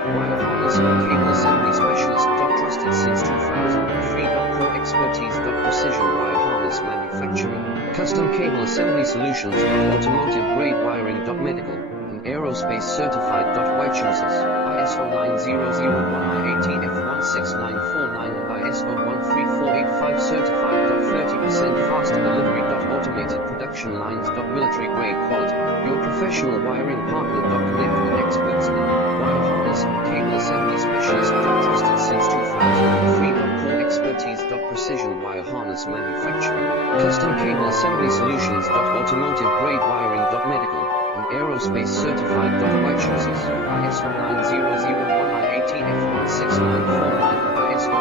Wire harness cable assembly specialist. Trusted since 2003. Core expertise. Precision wire harness manufacturing. Custom cable assembly solutions. Automotive grade wiring. Medical and aerospace certified. Why chooses ISO 9001 I-ATF 16949 and ISO 13485 certified. 30% faster delivery. Automated production lines. Military grade quality. Your professional wiring partner. Connect with experts in wire harness cable assembly specialist. Trusted since 2003. Core expertise. Precision wire harness manufacturing. Custom cable assembly solutions. Automotive grade wiring. Medical and aerospace certified. Why chooses ISO 9001 I-ATF 16949 and ISO